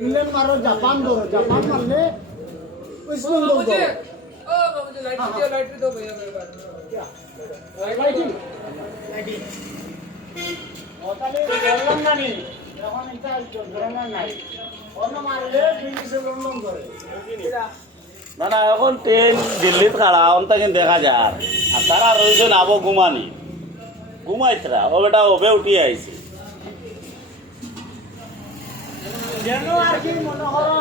England मारो Japan दो Japan मारले वेस्ट बंगाल दो मुझे लाइट दो भैया मेरे पास क्या लाइटिंग ওতালে বললাম না নি এখন এটা ধরনা নাই অন্য মারলে ইংলিশে লন্ডন করে না না এখন ট্রেন দিল্লিত খাড়া অন্তা কিন্তু দেখা যায় আর তারা রয়েছেন আবো ঘুমানি ঘুমাইতরা ও বেটা ওবে উঠি আইছে যেন আর কি মনে করো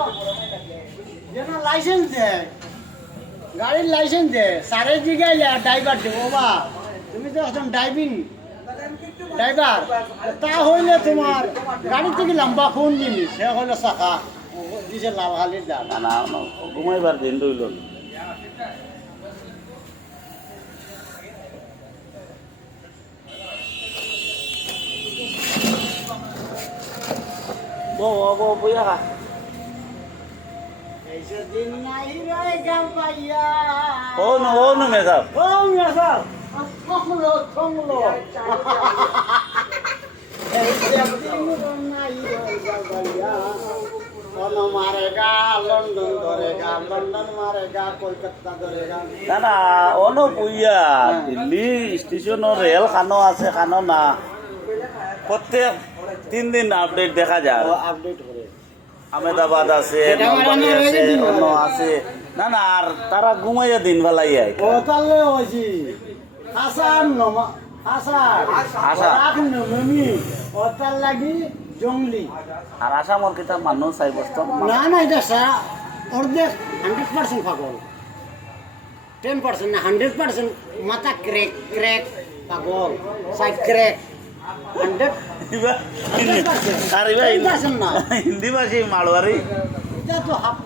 যেন লাইসেন্স দে গাড়ির লাইসেন্স দে সারে জিগাই ড্রাইভার দেবো বা তুমি তো এখন ড্রাইভিং ড্রাইভার তা হইলে তোমার গাড়ি থেকে লম্বা ফোন দিলি সে হইলো চাকা দিছে লাল হালির দাম না না ঘুমাইবার দিন রইল বইয়া ऐसे दिन नहीं रहेगा भैया ও নো মেসাব ओ मेरा साहब थम लो ऐसे दिन नहीं रहेगा भैया कौन मारेगा लंदन धरेगा लंदन मारेगा कोलकाता धरेगा না না অনো বইয়া দিল্লি স্টেশনের রেল খানো আছে খানো না প্রত্যেক 3 দিন আপডেট দেখা যায় আপডেট করে আহমেদাবাদ আছে নলবাড়ি আছে অন্য আছে না না আর তারা ঘুমাইয়া দিন বেলাই আয় ও তাহলে হইছি হাসান নমা হাসান হাসান। রাখ নমি ও তার লাগি জঙ্গলি আর আসামর কিতা মানুষ চাই বস্তু না না এটা সারা অর্ধেক 100% পাগল 10% না 100% মাথা ক্র্যাক ক্র্যাক পাগল সাইড ক্র্যাক 100 আর ইবা 10% না হিন্দি ভাষী মালওয়ারি এটা তো হাফ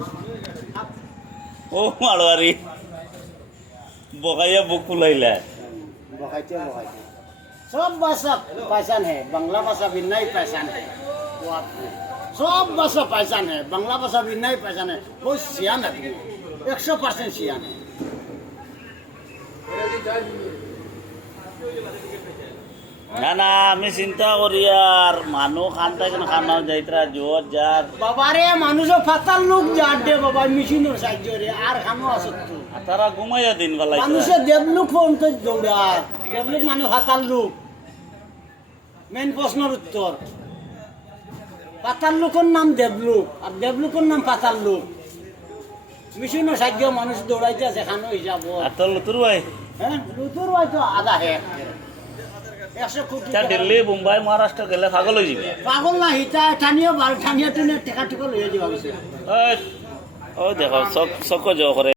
ও মালওয়ারি বকাইয়া বুক ফুলাইলা बखाइते सब भाषा पहचान है बांग्ला भाषा भी नहीं पहचान है वो आपको सब भाषा पहचान है बांग्ला भाषा भी नहीं पहचान है बहुत सियान आदमी 100% सियान है না না আমি চিন্তা করি আর মানুষ খানটা কেন খানা যাইতরা জোর যার বাবারে মানুষও ফাতাল লোক যার দে বাবা মেশিনের সাহায্য রে আর খানো আসতো আর তারা ঘুমাইয়া দিন বেলাই মানুষের দেবলুক ফোন তো দৌড়ায় দেবলুক মানে ফাতাল লোক মেন প্রশ্নের উত্তর পাতাল লোকের নাম দেবলুক আর দেবলুকের নাম পাতাল লোক মেশিনের সাহায্য মানুষ দৌড়াইতে আছে খানো হিসাব আর তোর লুতুর ভাই হ্যাঁ লুতুর হয়তো আধা হে 100 কোটি তা দিল্লি মুম্বাই মহারাষ্ট্র গেলে পাগল হয়ে যাবে পাগল না হিতা ঠানিও বার ঠানিও টেনে টেকা টুকো লইয়া যাওয়া ও দেখো চক চক জো করে